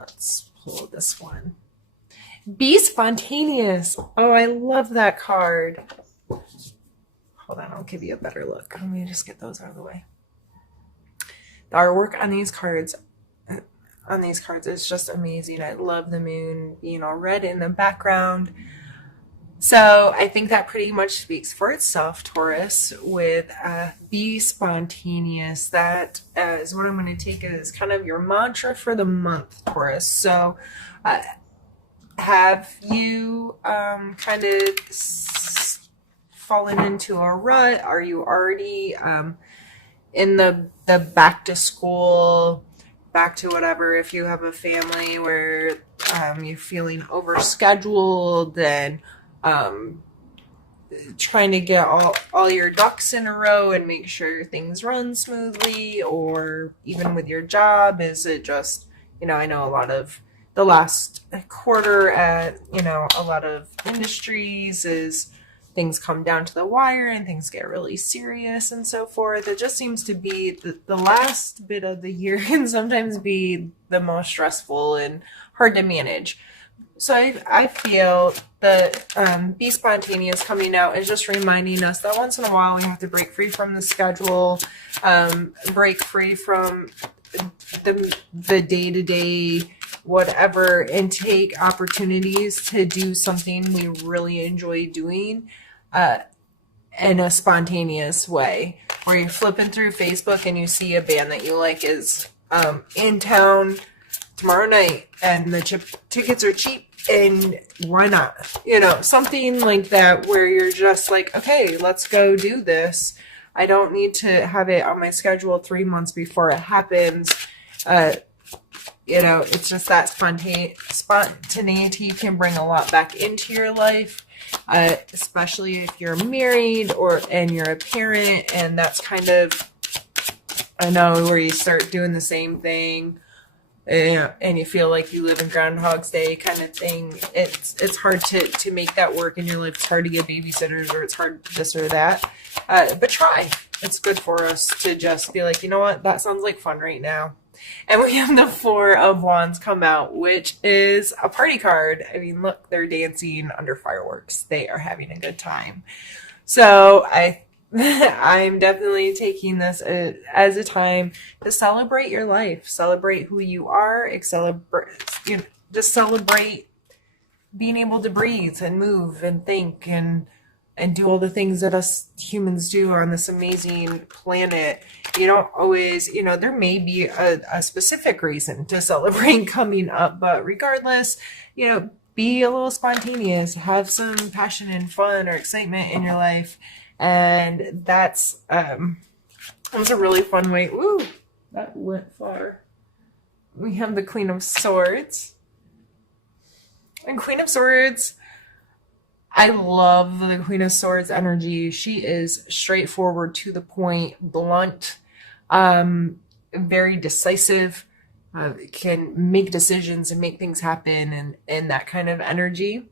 let's pull this one. Be spontaneous. Oh, I love that card. Hold on, I'll give you a better look. Let me just get those out of the way. The artwork on these cards is just amazing. I love the moon, red in the background. So I think that pretty much speaks for itself, Taurus, with be spontaneous. That is what I'm going to take as kind of your mantra for the month, Taurus. So have you kind of fallen into a rut? Are you already in the back to school, back to whatever, if you have a family where you're feeling overscheduled and trying to get all your ducks in a row and make sure things run smoothly, or even with your job, is it just, I know a lot of the last quarter at, a lot of industries is things come down to the wire and things get really serious and so forth. It just seems to be the last bit of the year can sometimes be the most stressful and hard to manage. So I feel that Be Spontaneous coming out is just reminding us that once in a while we have to break free from the schedule, break free from the day-to-day whatever, and take opportunities to do something we really enjoy doing in a spontaneous way, where you're flipping through Facebook and you see a band that you like is in town tomorrow night and the tickets are cheap, and why not? Something like that, where you're just like, okay, let's go do this. I don't need to have it on my schedule 3 months before it happens. It's just that spontaneity can bring a lot back into your life, especially if you're married and you're a parent, and that's kind of, I know, where you start doing the same thing, and you feel like you live in Groundhog's Day kind of thing. It's hard to make that work in your life. It's hard to get babysitters, or it's hard this or that. But try. It's good for us to just be like, you know what, that sounds like fun right now. And we have the Four of Wands come out, which is a party card. I mean, look, they're dancing under fireworks. They are having a good time. So I'm definitely taking this as a time to celebrate your life, celebrate who you are, just celebrate being able to breathe and move and think and do all the things that us humans do on this amazing planet. You don't always, there may be a specific reason to celebrate coming up, but regardless, be a little spontaneous, have some passion and fun or excitement in your life. And that's a really fun way. Ooh, that went far. We have the Queen of Swords. And Queen of Swords, I love the Queen of Swords energy. She is straightforward, to the point, blunt, very decisive, can make decisions and make things happen, and that kind of energy.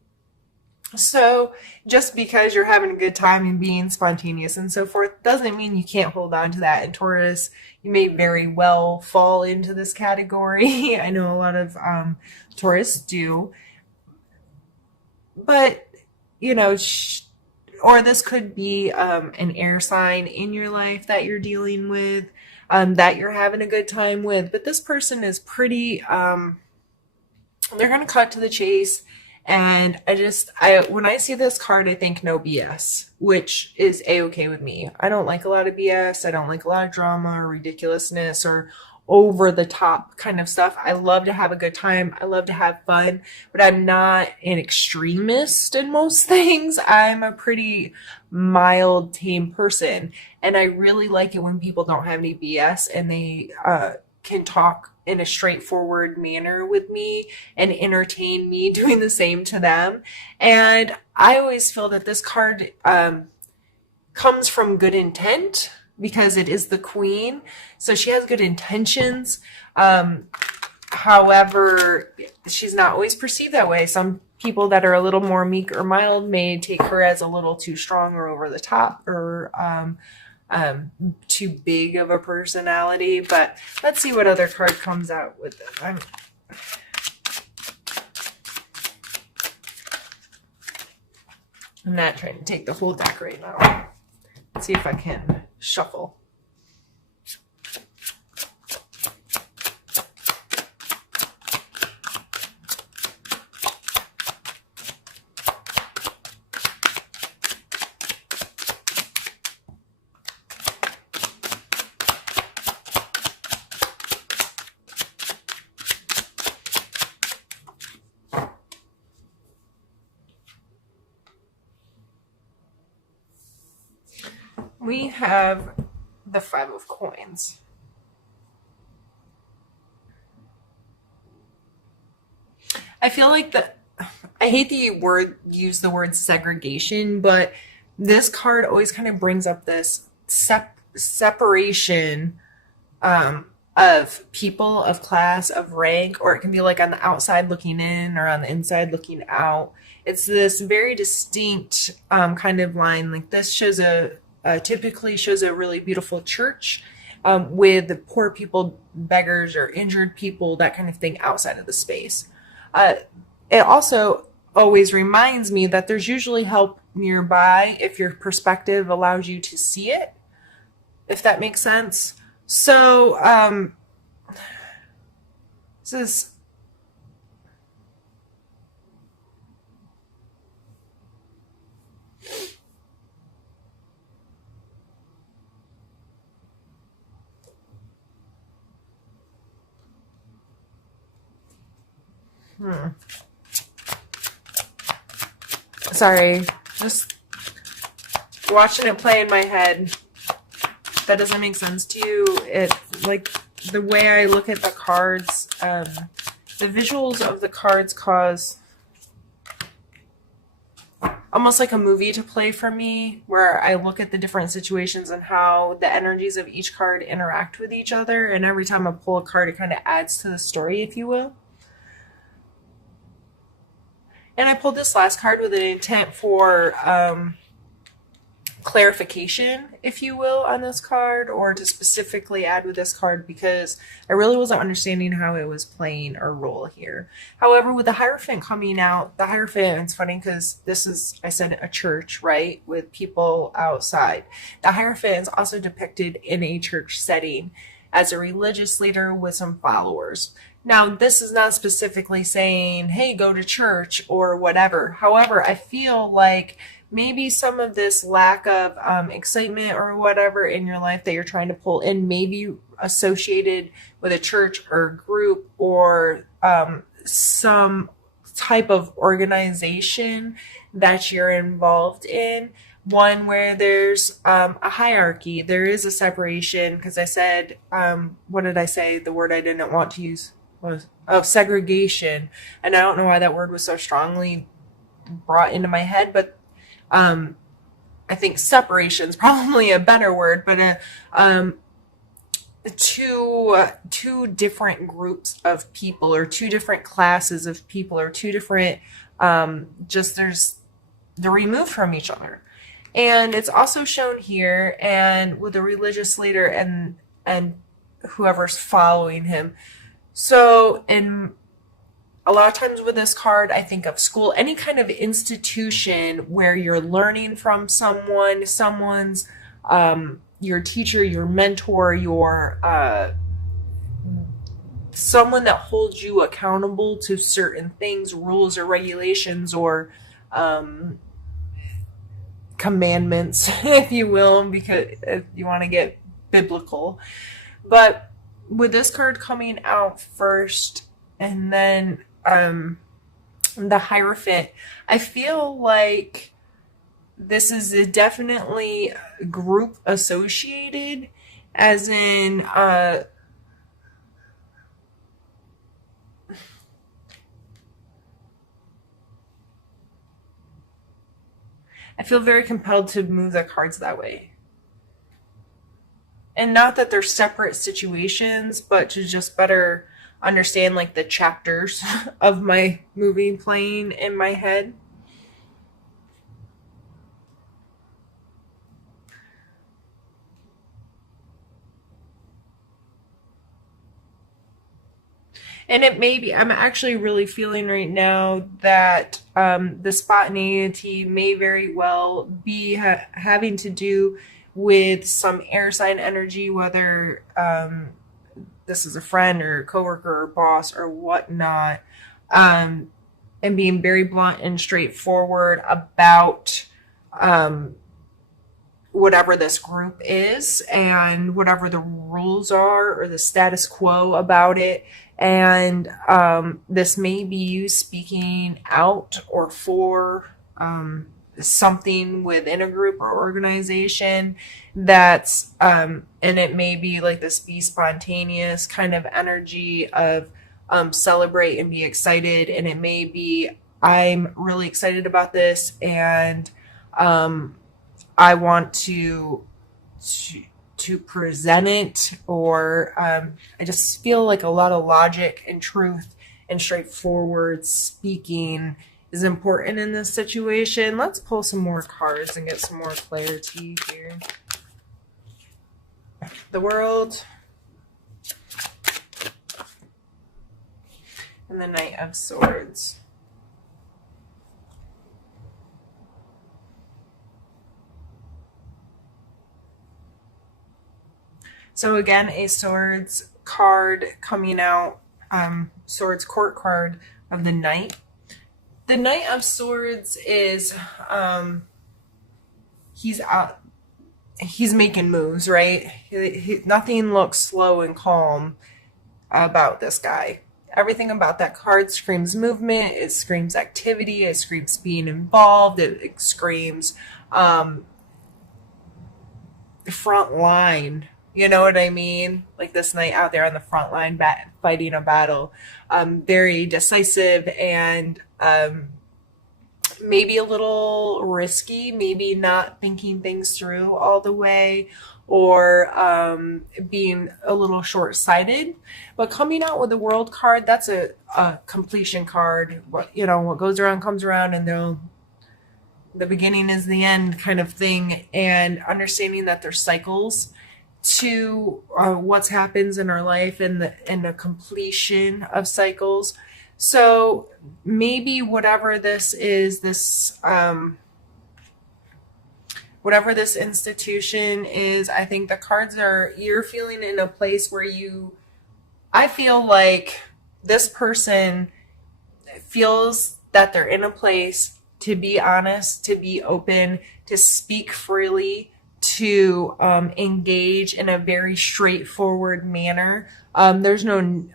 So just because you're having a good time and being spontaneous and so forth doesn't mean you can't hold on to that. In Taurus, you may very well fall into this category. I know a lot of Taurus do. But, or this could be an air sign in your life that you're dealing with, that you're having a good time with. But this person is pretty, they're going to cut to the chase. And when I see this card, I think no BS, which is a-okay with me. I don't like a lot of BS. I don't like a lot of drama or ridiculousness or over the top kind of stuff. I love to have a good time. I love to have fun, but I'm not an extremist in most things. I'm a pretty mild, tame person. And I really like it when people don't have any BS and they can talk in a straightforward manner with me and entertain me doing the same to them. And I always feel that this card comes from good intent, because it is the Queen. So she has good intentions. However, she's not always perceived that way. Some people that are a little more meek or mild may take her as a little too strong or over the top, or too big of a personality. But let's see what other card comes out with it. I'm not trying to take the whole deck right now. Let's see if I can shuffle. We have the 5 of coins. I feel like I hate the use the word segregation, but this card always kind of brings up this separation of people, of class, of rank, or it can be like on the outside looking in or on the inside looking out. It's this very distinct kind of line. Like this shows typically shows a really beautiful church with the poor people, beggars, or injured people, that kind of thing outside of the space. It also always reminds me that there's usually help nearby if your perspective allows you to see it, if that makes sense. So, this is sorry, just watching it play in my head. That doesn't make sense to you. It, like, the way I look at the cards, the visuals of the cards cause almost like a movie to play for me, where I look at the different situations and how the energies of each card interact with each other, and every time I pull a card, it kind of adds to the story, if you will. And I pulled this last card with an intent for clarification, if you will, on this card, or to specifically add with this card, because I really wasn't understanding how it was playing a role here. However, with the Hierophant coming out, the Hierophant, it's funny because this is, I said, a church, right, with people outside. The Hierophant is also depicted in a church setting as a religious leader with some followers. Now, this is not specifically saying, hey, go to church or whatever. However, I feel like maybe some of this lack of excitement or whatever in your life that you're trying to pull in, maybe associated with a church or group or some type of organization that you're involved in. One where there's a hierarchy, there is a separation, because I said, what did I say? The word I didn't want to use was segregation. And I don't know why that word was so strongly brought into my head, but I think separation is probably a better word, but two different groups of people, or two different classes of people, or two different they're removed from each other. And it's also shown here, and with the religious leader and whoever's following him. So, in a lot of times with this card, I think of school, any kind of institution where you're learning from someone's your teacher, your mentor, your someone that holds you accountable to certain things, rules or regulations, or commandments, if you will, because if you want to get biblical. But with this card coming out first, and then the Hierophant, I feel like this is definitely group associated, as in I feel very compelled to move the cards that way. And not that they're separate situations, but to just better understand like the chapters of my movie playing in my head. And it may be, I'm actually really feeling right now that the spontaneity may very well be having to do with some air sign energy, whether this is a friend or coworker or boss or whatnot, and being very blunt and straightforward about whatever this group is and whatever the rules are or the status quo about it. And this may be you speaking out or for something within a group or organization that's, and it may be like this be spontaneous kind of energy of celebrate and be excited. And it may be, I'm really excited about this, and I want to present it, or I just feel like a lot of logic and truth and straightforward speaking is important in this situation. Let's pull some more cards and get some more clarity here. The World and the Knight of Swords. So again, a Swords card coming out, Swords court card of the Knight. The Knight of Swords is, he's making moves, right? Nothing looks slow and calm about this guy. Everything about that card screams movement, it screams activity, it screams being involved, it screams front line. You know what I mean? Like this knight out there on the front line fighting a battle. Very decisive and maybe a little risky, maybe not thinking things through all the way, or being a little short-sighted. But coming out with the World card, that's a completion card. What goes around comes around, and the beginning is the end kind of thing. And understanding that there's cycles to what happens in our life, and the completion of cycles. So maybe whatever this is, whatever this institution is, I think the cards are, you're feeling in a place where I feel like this person feels that they're in a place to be honest, to be open, to speak freely, to engage in a very straightforward manner. There's no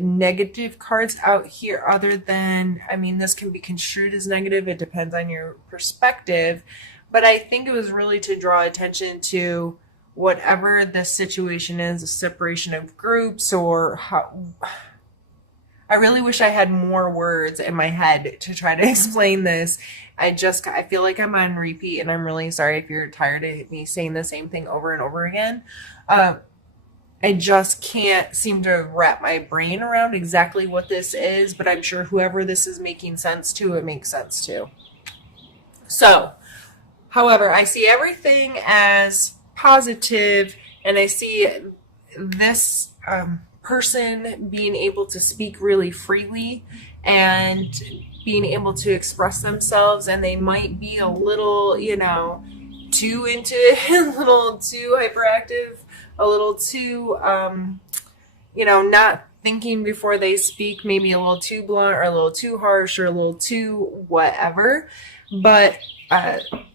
negative cards out here other than, this can be construed as negative. It depends on your perspective. But I think it was really to draw attention to whatever the situation is, a separation of groups, or how. I really wish I had more words in my head to try to explain this. I feel like I'm on repeat, and I'm really sorry if you're tired of me saying the same thing over and over again. I just can't seem to wrap my brain around exactly what this is, but I'm sure whoever this is making sense to, it makes sense to. So, however, I see everything as positive, and I see this person being able to speak really freely and being able to express themselves, and they might be a little, too into it, a little too hyperactive, a little too, not thinking before they speak, maybe a little too blunt or a little too harsh or a little too whatever. But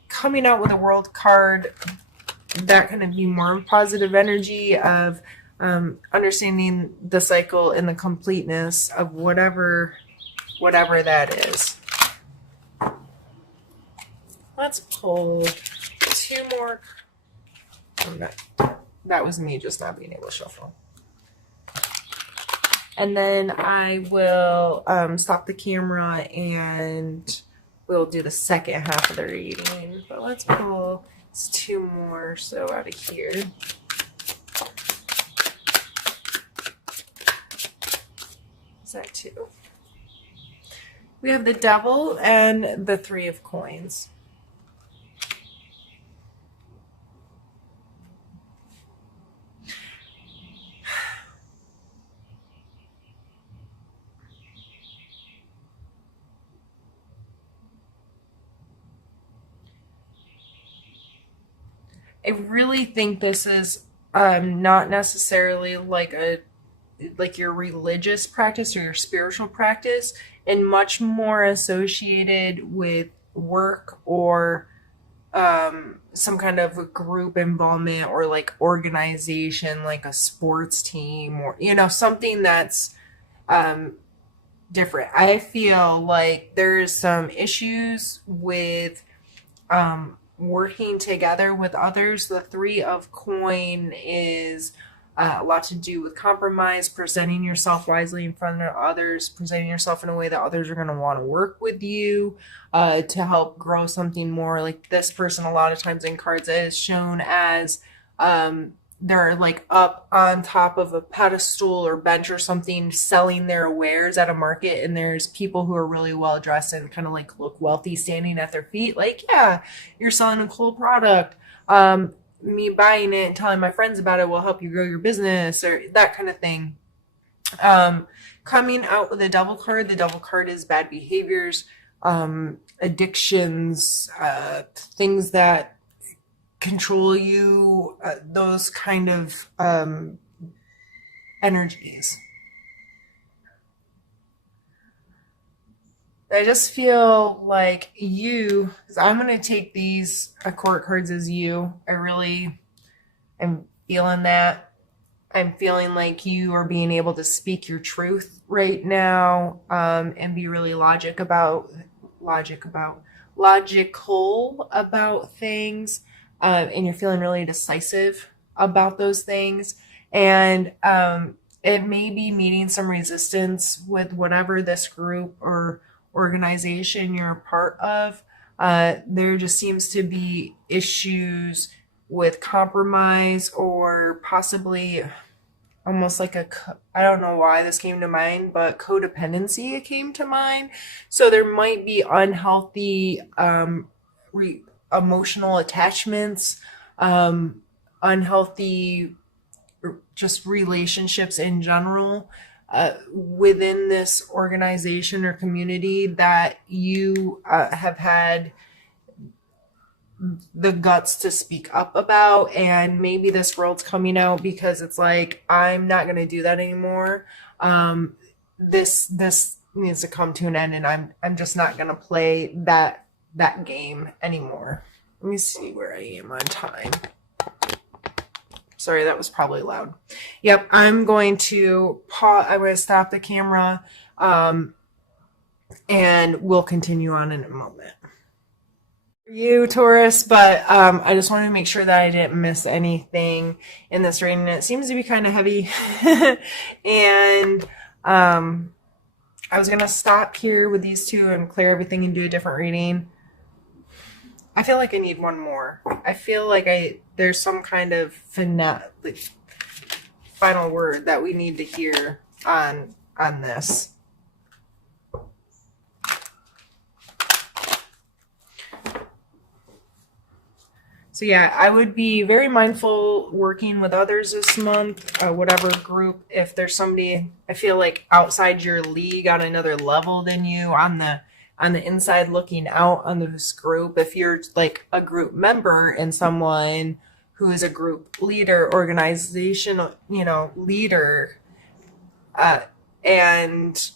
coming out with a World card, that kind of be more positive energy of understanding the cycle and the completeness of whatever that is. Let's pull two more. That was me just not being able to shuffle. And then I will stop the camera and we'll do the second half of the reading. But let's pull two more so out of here. Is that two? We have the Devil and the Three of Coins. I really think this is not necessarily like your religious practice or your spiritual practice, and much more associated with work or some kind of a group involvement or like organization, like a sports team, or something that's um, different. I feel like there's some issues with working together with others. The three of coin is a lot to do with compromise, presenting yourself wisely in front of others, presenting yourself in a way that others are going to want to work with you to help grow something more. Like this person, a lot of times in cards, is shown as they're like up on top of a pedestal or bench or something selling their wares at a market, and there's people who are really well dressed and kind of like look wealthy standing at their feet like, yeah, you're selling a cool product. Me buying it and telling my friends about it will help you grow your business, or that kind of thing. Coming out with the devil card, the devil card is bad behaviors, addictions, things that control you, those kind of energies. I just feel like you, because I'm going to take these court cards as you. I really am feeling that. I'm feeling like you are being able to speak your truth right now, and be really logical about things. And you're feeling really decisive about those things. And it may be meeting some resistance with whatever this group or organization you're a part of. There just seems to be issues with compromise, or possibly almost like I don't know why this came to mind, but codependency came to mind. So there might be unhealthy emotional attachments, unhealthy just relationships in general within this organization or community that you have had the guts to speak up about. And maybe this world's coming out because it's like, I'm not going to do that anymore. This needs to come to an end, and I'm just not going to play that game anymore. Let me see where I am on time. Sorry, that was probably loud. Yep, I'm going to pause. I'm going to stop the camera, and we'll continue on in a moment. You, Taurus, but I just wanted to make sure that I didn't miss anything in this reading. It seems to be kind of heavy, and I was going to stop here with these two and clear everything and do a different reading. I feel like I need one more. I feel like there's some kind of final word that we need to hear on this. So yeah, I would be very mindful working with others this month, whatever group. If there's somebody I feel like outside your league on another level than you, on the inside looking out on this group, if you're like a group member and someone who is a group leader, organizational, leader, and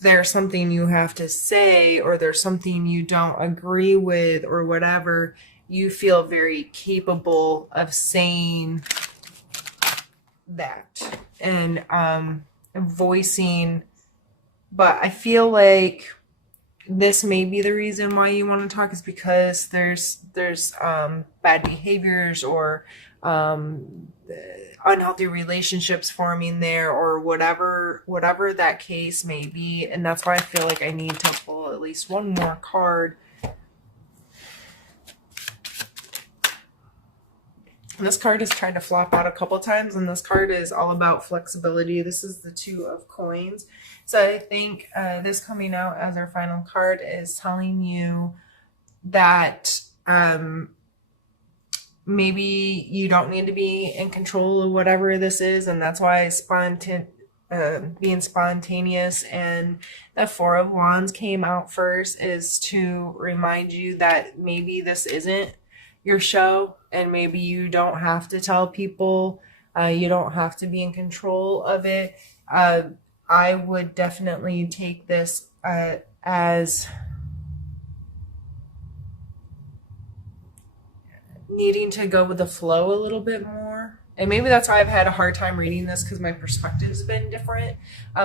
there's something you have to say, or there's something you don't agree with, or whatever, you feel very capable of saying that and voicing. But I feel like this may be the reason why you want to talk, is because there's bad behaviors or unhealthy relationships forming there, or whatever that case may be. And that's why I feel like I need to pull at least one more card. This card has tried to flop out a couple times, and this card is all about flexibility. This is the Two of Coins. So I think this coming out as our final card is telling you that maybe you don't need to be in control of whatever this is, and that's why being spontaneous and the Four of Wands came out first, is to remind you that maybe this isn't your show, and maybe you don't have to tell people. You don't have to be in control of it. I would definitely take this as needing to go with the flow a little bit more. And maybe that's why I've had a hard time reading this, because my perspective's been different,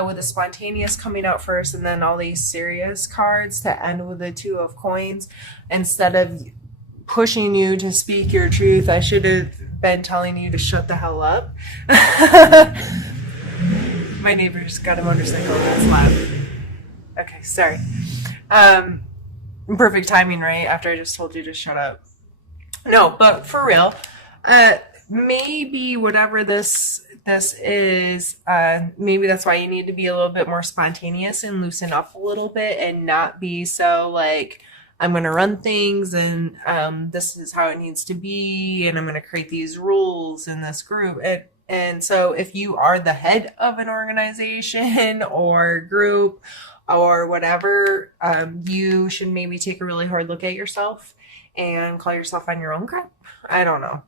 with the spontaneous coming out first and then all these serious cards to end with the Two of Coins. Instead of pushing you to speak your truth, I should have been telling you to shut the hell up. My neighbor's got a motorcycle that's loud. Okay, sorry. Perfect timing, right? After I just told you to shut up. No, but for real, maybe whatever this is, maybe that's why you need to be a little bit more spontaneous and loosen up a little bit, and not be so like, I'm going to run things, and this is how it needs to be, and I'm going to create these rules in this group. And so if you are the head of an organization or group or whatever, you should maybe take a really hard look at yourself and call yourself on your own crap. I don't know.